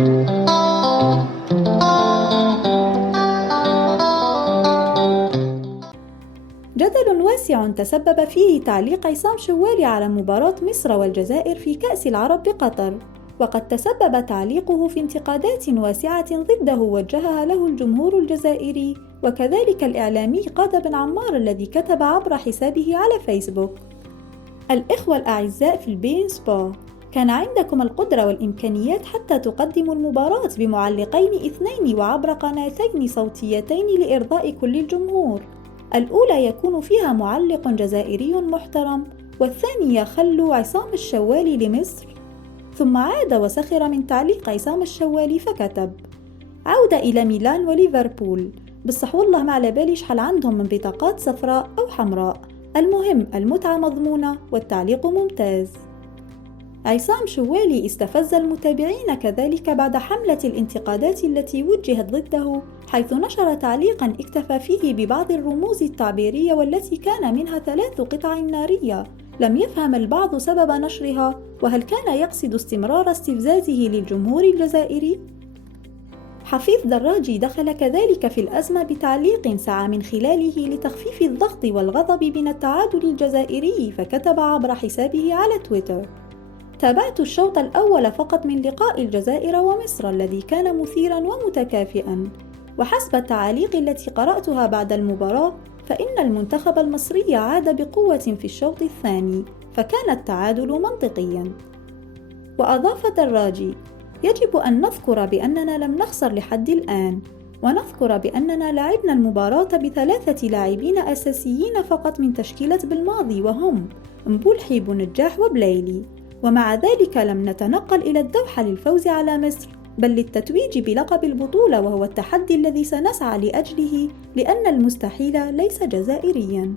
جدل واسع تسبب فيه تعليق عصام شوالي على مباراة مصر والجزائر في كأس العرب بقطر، وقد تسبب تعليقه في انتقادات واسعة ضده وجهها له الجمهور الجزائري وكذلك الإعلامي قاد بن عمار الذي كتب عبر حسابه على فيسبوك: الإخوة الأعزاء في البين سبور، كان عندكم القدرة والإمكانيات حتى تقدموا المباراة بمعلقين اثنين وعبر قناتين صوتيتين لإرضاء كل الجمهور. الأولى يكون فيها معلق جزائري محترم، والثانية خلوا عصام الشوالي لمصر. ثم عاد وسخر من تعليق عصام الشوالي فكتب: عودة إلى ميلان وليفربول، بصح والله ما على بالي شحال عندهم من بطاقات صفراء أو حمراء، المهم المتعة مضمونة والتعليق ممتاز. عصام شوالي استفز المتابعين كذلك بعد حملة الانتقادات التي وجهت ضده، حيث نشر تعليقا اكتفى فيه ببعض الرموز التعبيرية والتي كان منها 3 قطع نارية. لم يفهم البعض سبب نشرها، وهل كان يقصد استمرار استفزازه للجمهور الجزائري؟ حفيظ دراجي دخل كذلك في الأزمة بتعليق سعى من خلاله لتخفيف الضغط والغضب من التعادل الجزائري، فكتب عبر حسابه على تويتر: تابعت الشوط الأول فقط من لقاء الجزائر ومصر الذي كان مثيرا ومتكافئا، وحسب التعاليق التي قرأتها بعد المباراة فإن المنتخب المصري عاد بقوة في الشوط الثاني، فكان التعادل منطقيا. وأضاف دراجي: يجب أن نذكر بأننا لم نخسر لحد الآن، ونذكر بأننا لعبنا المباراة ب3 لاعبين أساسيين فقط من تشكيلة بالماضي، وهم مبولحي بنجاح وبليلي، ومع ذلك لم نتنقل إلى الدوحة للفوز على مصر، بل للتتويج بلقب البطولة، وهو التحدي الذي سنسعى لأجله، لأن المستحيل ليس جزائرياً.